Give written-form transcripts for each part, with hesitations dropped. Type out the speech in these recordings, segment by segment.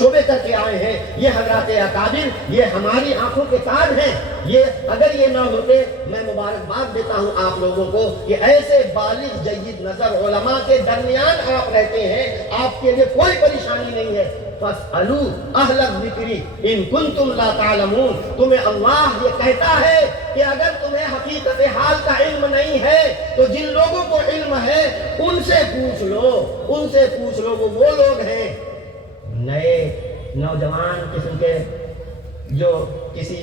شعبے کر کے آئے ہیں. یہ حضرات اکابر یہ ہماری آنکھوں کے تاج ہیں. یہ اگر یہ نہ ہوتے میں مبارکباد دیتا ہوں آپ لوگوں کو کہ ایسے بالغ جید نظر علماء کے درمیان آپ رہتے ہیں, آپ کے لیے کوئی پریشانی نہیں ہے. فَاسْأَلُوا أَهْلَ الذِّكْرِ إِن كُنتُمْ لَا تَعْلَمُونَ. تمہیں اللہ یہ کہتا ہے کہ اگر تمہیں حقیقت حال کا علم نہیں ہے تو جن لوگوں کو علم ہے ان سے پوچھ لو, ان سے پوچھ لو. وہ لوگ ہیں نئے نوجوان قسم کے جو کسی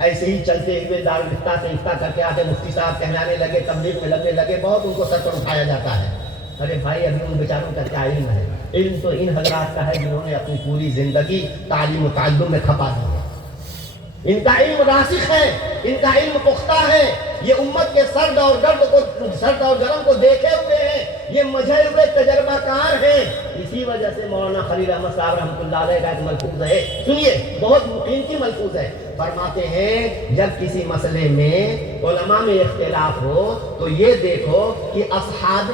ایسے ہی چلتے ہوئے دارالفتہ سے افتہ کر کے آتے مفتی صاحب کہلانے لگے, تبلیغ میں لگنے لگے, بہت ان کو سر پر اٹھایا جاتا ہے. ارے بھائی ابھی ان بیچاروں کا کیا علم ہے؟ علم تو ان حضرات کا ہے جنہوں نے اپنی پوری زندگی تعلیم و تعلم میں کھپا دی ہے. ان کا علم راسخ ہے, ان کا علم پختہ ہے. یہ امت کے سرد اور گرم کو دیکھے ہوئے ہیں, یہ مجھے ہوئے تجربہ کار ہیں. اسی وجہ سے مولانا خلیل احمد صاحب رحمۃ اللہ علیہ کا ایک ملفوظ ہے, سنیے, بہت قیمتی ملفوظ ہے. فرماتے ہیں جب کسی مسئلے میں علماء میں اختلاف ہو تو یہ دیکھو کہ اصحاب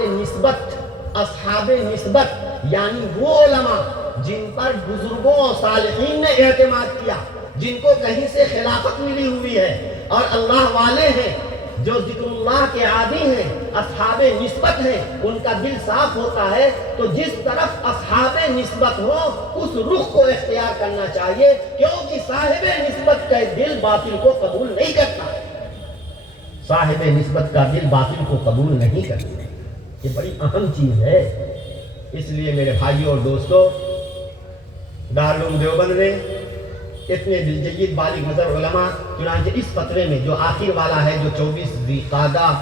نسبت یعنی وہ علماء جن پر بزرگوں اور صالحین نے اعتماد کیا, جن کو کہیں سے خلافت ملی ہوئی ہے اور اللہ والے ہیں, جو ذکر اللہ کے عادی ہیں, اصحاب نسبت ہیں, ان کا دل صاف ہوتا ہے. تو جس طرف اصحاب نسبت ہو اس رخ کو اختیار کرنا چاہیے, کیونکہ صاحب نسبت کا دل باطل کو قبول نہیں کرتا. صاحب نسبت کا دل باطل کو قبول نہیں کرتا. یہ بڑی اہم چیز ہے. اس لیے میرے بھائیوں اور دوستوں, دارالعلوم دیوبند نے اتنے دلجید بالغ نظر علماء, چنانچہ اس فترے میں جو آخر والا ہے, جو 24 ذی القعدہ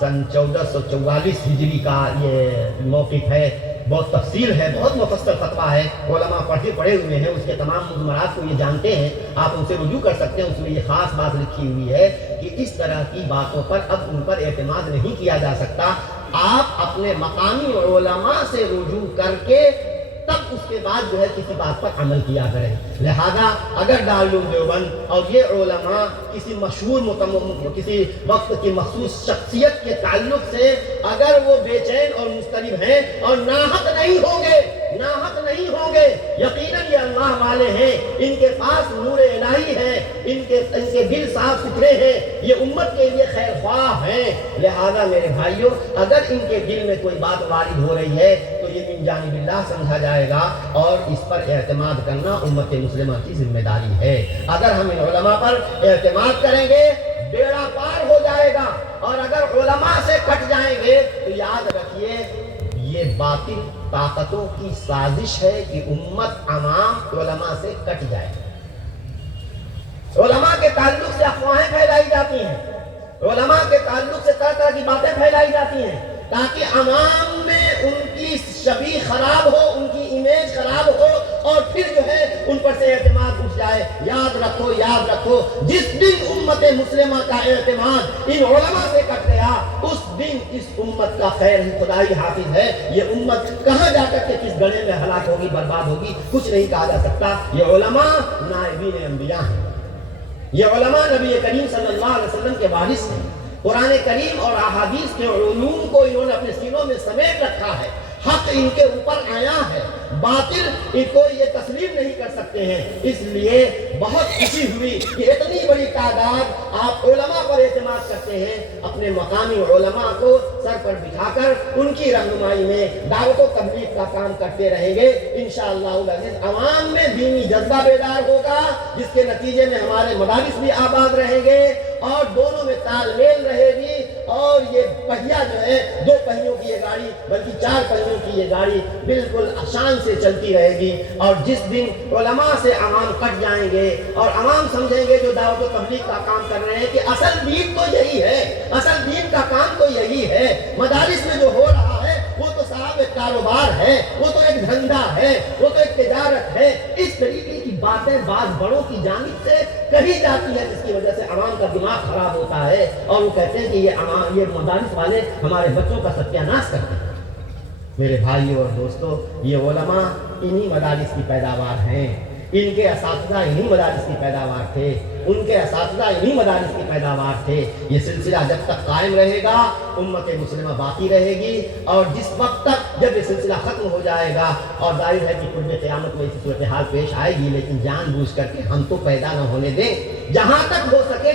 سن 1444 ہجری کا یہ موقف ہے, بہت تفصیل ہے, بہت مفصل فتویٰ ہے, علماء پڑھے ہوئے ہیں, اس کے تمام مضمرات کو یہ جانتے ہیں, آپ ان سے رجوع کر سکتے ہیں. اس میں یہ خاص بات لکھی ہوئی ہے کہ اس طرح کی باتوں پر اب ان پر اعتماد نہیں کیا جا سکتا. آپ اپنے مقامی علماء سے رجوع کر کے تب اس کے بعد جو ہے کسی بات پر عمل کیا کریں. لہذا اگر دارالعلوم دیوبند اور یہ علماء کسی مشہور کسی وقت کی مخصوص شخصیت کے تعلق سے اگر وہ بے چین اور مضطرب ہیں اور ناحق نہیں ہوں گے, یقیناً یہ اللہ والے ہیں, ان کے پاس نور الہی ہے, ان کے دل صاف ستھرے ہیں, یہ امت کے لیے خیر خواہ ہیں. لہذا میرے بھائیوں, اگر ان کے دل میں کوئی بات وارد ہو رہی ہے تو یہ من جانب اللہ سمجھا جائے گا, اور اس پر اعتماد کرنا امت مسلمہ کی ذمہ داری ہے. اگر ہم ان علماء پر اعتماد کریں گے بیڑا پار ہو جائے گا, اور اگر علماء سے کٹ جائیں گے تو یاد رکھیے یہ باطل طاقتوں کی سازش ہے کہ امت عوام علماء سے کٹ جائے. علماء کے تعلق سے افواہیں پھیلائی جاتی ہیں, علماء کے تعلق سے طرح طرح کی باتیں پھیلائی جاتی ہیں تاکہ عوام میں ان کی شبیہ خراب ہو, ان کی امیج خراب ہو, اور پھر جو ہے ان پر سے اعتماد اٹھ جائے. یاد رکھو جس دن امت مسلمہ کا اعتماد ان علماء سے کٹ گیا اس دن اس امت کا خیر خدائی حافظ ہے. یہ امت کہاں جا کر کے کس گڑھے میں ہلاک ہوگی, برباد ہوگی, کچھ نہیں کہا جا سکتا. یہ علماء نائبین انبیاء ہیں, یہ علماء نبی کریم صلی اللہ علیہ وسلم کے وارث ہیں. قرآن کریم اور احادیث کے علوم کو انہوں نے اپنے سینوں میں سمیٹ رکھا ہے. حق ان کے اوپر آیا ہے, باطل ان کو یہ تسلیم نہیں کر سکتے ہیں. اس لیے بہت خوشی ہوئی کہ اتنی بڑی تعداد آپ علماء پر اعتماد کرتے ہیں. اپنے مقامی علماء کو سر پر بٹھا کر ان کی رہنمائی میں دعوت و تبلیغ کا کام کرتے رہیں گے. انشاءاللہ العزیز عوام میں دینی جذبہ بیدار ہوگا, جس کے نتیجے میں ہمارے مدارس بھی آباد رہیں گے اور دونوں میں تال میل رہے گی. اور یہ پہیا جو ہے 2 پہیوں کی یہ گاڑی بلکہ 4 پہیوں کی یہ گاڑی بالکل شان سے چلتی رہے گی. اور جس دن علماء سے عوام کٹ جائیں گے اور عوام سمجھیں گے جو دعوت و تبلیغ کا کام کر رہے ہیں کہ اصل دین تو یہی ہے, اصل دین کا کام تو یہی ہے, مدارس میں جو ہو رہا ہے وہ تو صاحب ایک کاروبار ہے, وہ تو ایک دھندا ہے, وہ تو ایک تجارت ہے. اس طریقے کی باتیں بعض بڑوں کی جانب سے کہی جاتی ہے جس کی وجہ سے عوام کا دماغ خراب ہوتا ہے اور وہ کہتے ہیں کہ یہ مدارس والے ہمارے بچوں کا ستیہ ناش کرتے ہیں. میرے بھائیوں اور دوستوں, یہ علماء انہی مدارس کی پیداوار ہیں, ان کے اساتذہ انہی مدارس کی پیداوار تھے, ان کے اساتذہ انہی مدارس کی پیداوار تھے. یہ سلسلہ جب تک قائم رہے گا امت مسلمہ باقی رہے گی, اور جس وقت تک جب یہ سلسلہ ختم ہو جائے گا اور ظاہر ہے کہ قرب قیامت میں ایسی صورتحال پیش آئے گی، لیکن جان بوجھ کر کے ہم تو پیدا نہ ہونے دیں۔ جہاں تک ہو سکے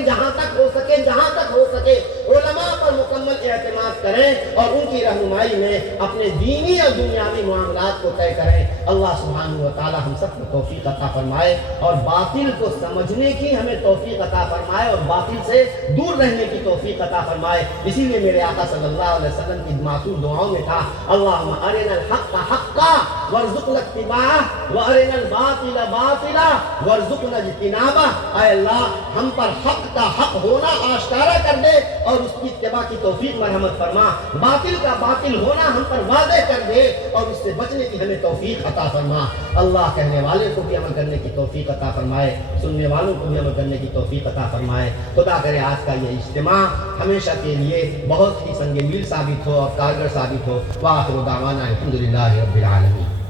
علماء پر مکمل اعتماد کریں اور ان کی رہنمائی میں اپنے دینی اور دنیاوی معاملات کو طے کریں۔ اللہ سبحانہ و تعالی ہم سب کو توفیق عطا فرمائے اور باطل کو سمجھنے کی ہمیں توفیق عطا فرمائے اور باطل سے دور رہنے کی توفیق عطا فرمائے۔ اسی لیے میرے آقا صلی اللہ علیہ وسلم کی معصوم دعاؤں میں تھا، اللہم ارنا الحق حقا وارزقنا اتباعہ وارنا الباطل باطلا وارزقنا اجتنابہ۔ اے اللہ ہم پر حق کا حق ہونا آشکارا کر دے اور اس کی اتباع کی توفیق مرحمت فرما، باطل کا باطل ہونا ہم پر واضح کر دے اور اس سے بچنے کی ہمیں توفیق عطا فرما۔ اللہ کہنے والے کو بھی عمل کرنے کی توفیق عطا فرمائے، سننے والوں کو بھی عمل کرنے کی توفیق عطا فرمائے۔ خدا کرے آج کا یہ اجتماع ہمیشہ کے لیے بہت ہی سنگ میل ثابت ہو اور کارگر ثابت ہو۔ وآخر دعوانا الحمدللہ رب العالمین۔